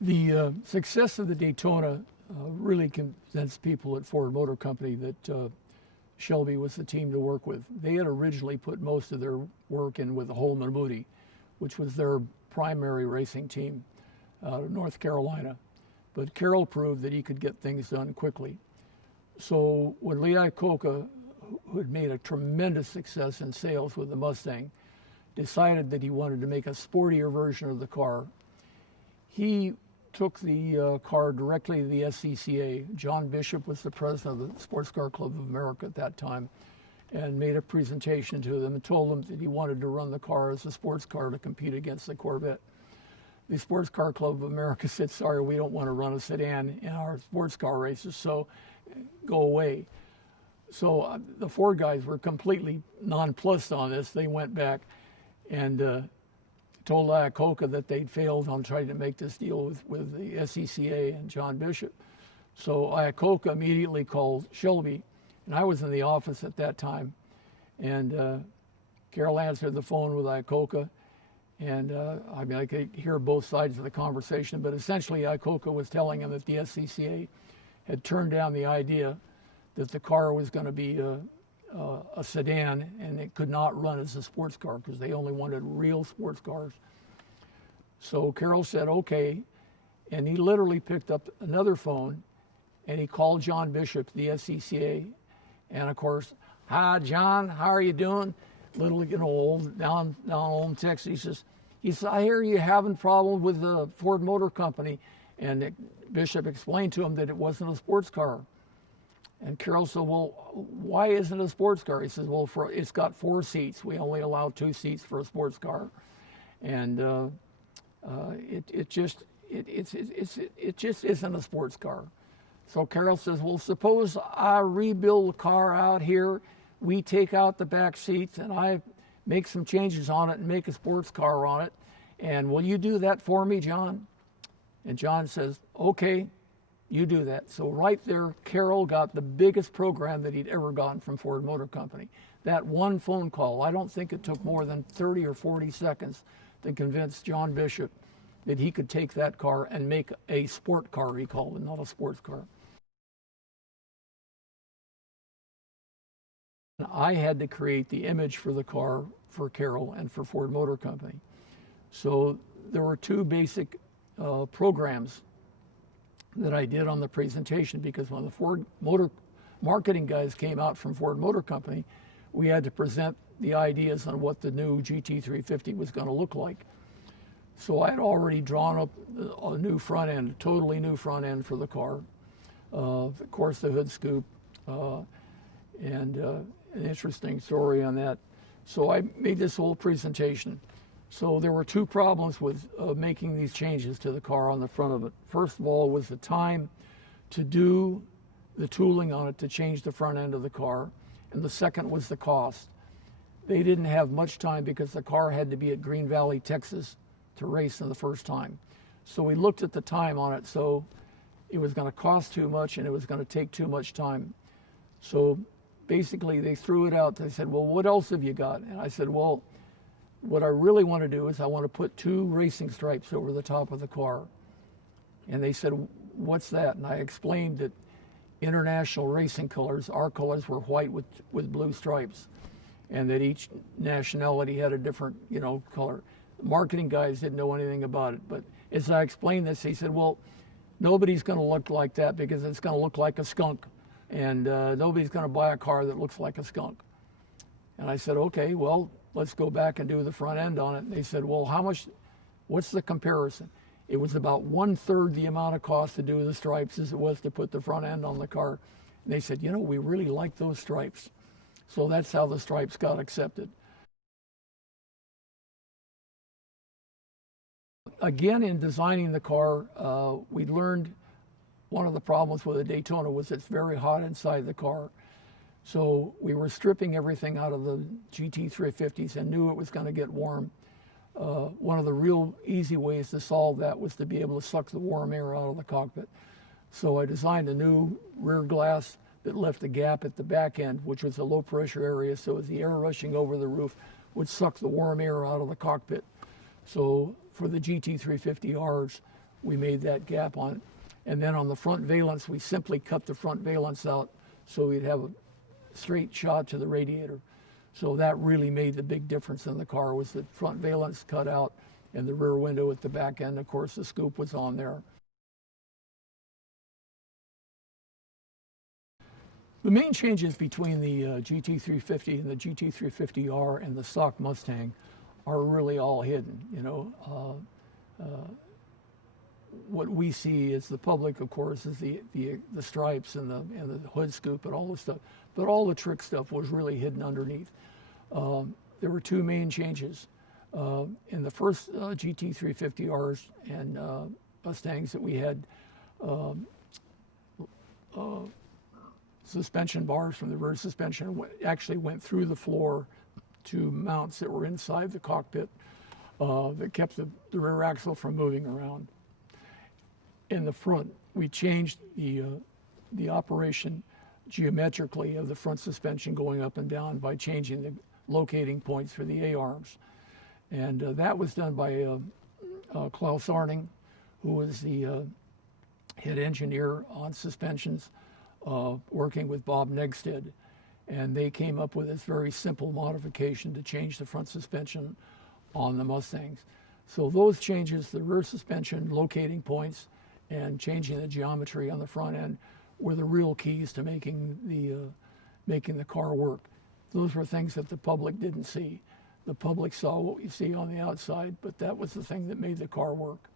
The success of the Daytona really convinced people at Ford Motor Company that Shelby was the team to work with. They had originally put most of their work in with Holman Moody, which was their primary racing team out of North Carolina. But Carroll proved that he could get things done quickly. So when Lee Iacocca, who had made a tremendous success in sales with the Mustang, decided that he wanted to make a sportier version of the car, he took the car directly to the SCCA. John Bishop was the president of the Sports Car Club of America at that time, and made a presentation to them and told them that he wanted to run the car as a sports car to compete against the Corvette. The Sports Car Club of America said, sorry, we don't want to run a sedan in our sports car races, so go away. So the Ford guys were completely nonplussed on this. They went back and told Iacocca that they'd failed on trying to make this deal with the SCCA and John Bishop. So Iacocca immediately called Shelby, and I was in the office at that time, and Carroll answered the phone with Iacocca, and I mean, I could hear both sides of the conversation, but essentially Iacocca was telling him that the SCCA had turned down the idea that the car was going to be a sedan and it could not run as a sports car because they only wanted real sports cars. So Carroll said, okay, and he literally picked up another phone and he called John Bishop, the SCCA, and of course, hi John, how are you doing? Little, old, down home Texas. He says, I hear you having problems with the Ford Motor Company. And Bishop explained to him that it wasn't a sports car. And Carroll said, well, why isn't it a sports car? He says, well, it's got 4 seats. We only allow 2 seats for a sports car. And it just isn't a sports car. So Carroll says, well, suppose I rebuild the car out here. We take out the back seats and I make some changes on it and make a sports car on it. And will you do that for me, John? And John says, okay, you do that. So right there, Carroll got the biggest program that he'd ever gotten from Ford Motor Company. That one phone call, I don't think it took more than 30 or 40 seconds to convince John Bishop that he could take that car and make a sport car, he called it, not a sports car. I had to create the image for the car for Carroll and for Ford Motor Company. So there were 2 basic programs that I did on the presentation, because when the Ford Motor marketing guys came out from Ford Motor Company, we had to present the ideas on what the new GT350 was going to look like. So I had already drawn up a new front end, a totally new front end for the car. Of course, the hood scoop, and an interesting story on that. So I made this whole presentation. So there were 2 problems with making these changes to the car on the front of it. First of all was the time to do the tooling on it to change the front end of the car. And the second was the cost. They didn't have much time because the car had to be at Green Valley, Texas to race in the first time. So we looked at the time on it. So it was going to cost too much and it was going to take too much time. So basically they threw it out. They said, well, what else have you got? And I said, well, what I really want to do is I want to put 2 racing stripes over the top of the car. And they said, what's that? And I explained that international racing colors, our colors were white with blue stripes, and that each nationality had a different, color. The marketing guys didn't know anything about it, but as I explained this, he said, well, nobody's going to look like that because it's going to look like a skunk, and nobody's going to buy a car that looks like a skunk. And I said, okay, well, let's go back and do the front end on it. And they said, well, what's the comparison? It was about 1/3 the amount of cost to do the stripes as it was to put the front end on the car. And they said, we really like those stripes. So that's how the stripes got accepted. Again, in designing the car, we learned one of the problems with the Daytona was it's very hot inside the car. So we were stripping everything out of the GT350s and knew it was going to get warm. One of the real easy ways to solve that was to be able to suck the warm air out of the cockpit. So I designed a new rear glass that left a gap at the back end, which was a low pressure area, so as the air rushing over the roof would suck the warm air out of the cockpit. So for the GT350Rs, we made that gap on it. And then on the front valence, we simply cut the front valence out so we'd have a straight shot to the radiator. So that really made the big difference in the car, was the front valence cut out and the rear window at the back end. Of course, the scoop was on there. The main changes between the GT350 and the GT350R and the stock Mustang are really all hidden. You know, what we see as the public, of course, is the stripes and the hood scoop and all this stuff. But all the trick stuff was really hidden underneath. There were two main changes. In the first GT350Rs and Mustangs that we had, suspension bars from the rear suspension actually went through the floor to mounts that were inside the cockpit that kept the rear axle from moving around. In the front, we changed the operation geometrically of the front suspension going up and down by changing the locating points for the A-arms. And that was done by Klaus Arning, who was the head engineer on suspensions, working with Bob Negsted. And they came up with this very simple modification to change the front suspension on the Mustangs. So those changes, the rear suspension locating points and changing the geometry on the front end, were the real keys to making the car work. Those were things that the public didn't see. The public saw what you see on the outside, but that was the thing that made the car work.